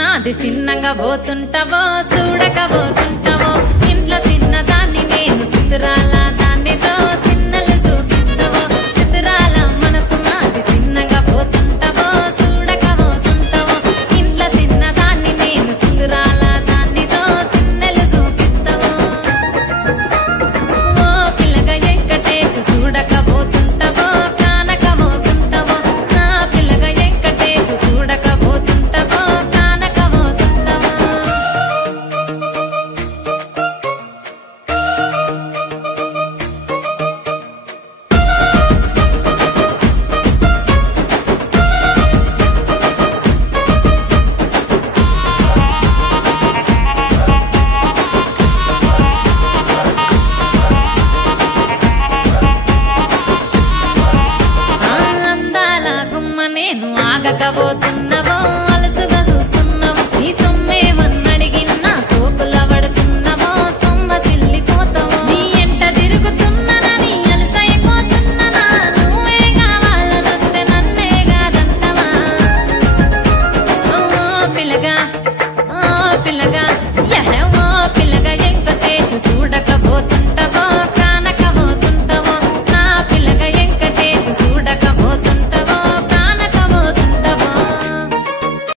మనసున్నది చిన్నగా పోతుంటావో చూడకపోతుంటావో ఇంట్లో చిన్నదాన్ని నేను సిద్ధురాల దాన్నితో చిన్నలు చూపిస్తావో సిద్ధురాల మనసున్నది చిన్నగా పోతుంటావో చూడకపోతుంటావో ఇంట్లో చిన్నదాన్ని నేను సిద్ధురాల దాన్నితో చిన్నలు చూపిస్తావో ఓ పిల్లగా వెంకటేశు చూడకపోతుంటావో కానకపోతుంటావో నా పిల్లగా వెంకటేశు చూడకపోతుంటావో కానకపోతుంటావో అందాల గుమ్మ నేను ఆగకపోతున్నవో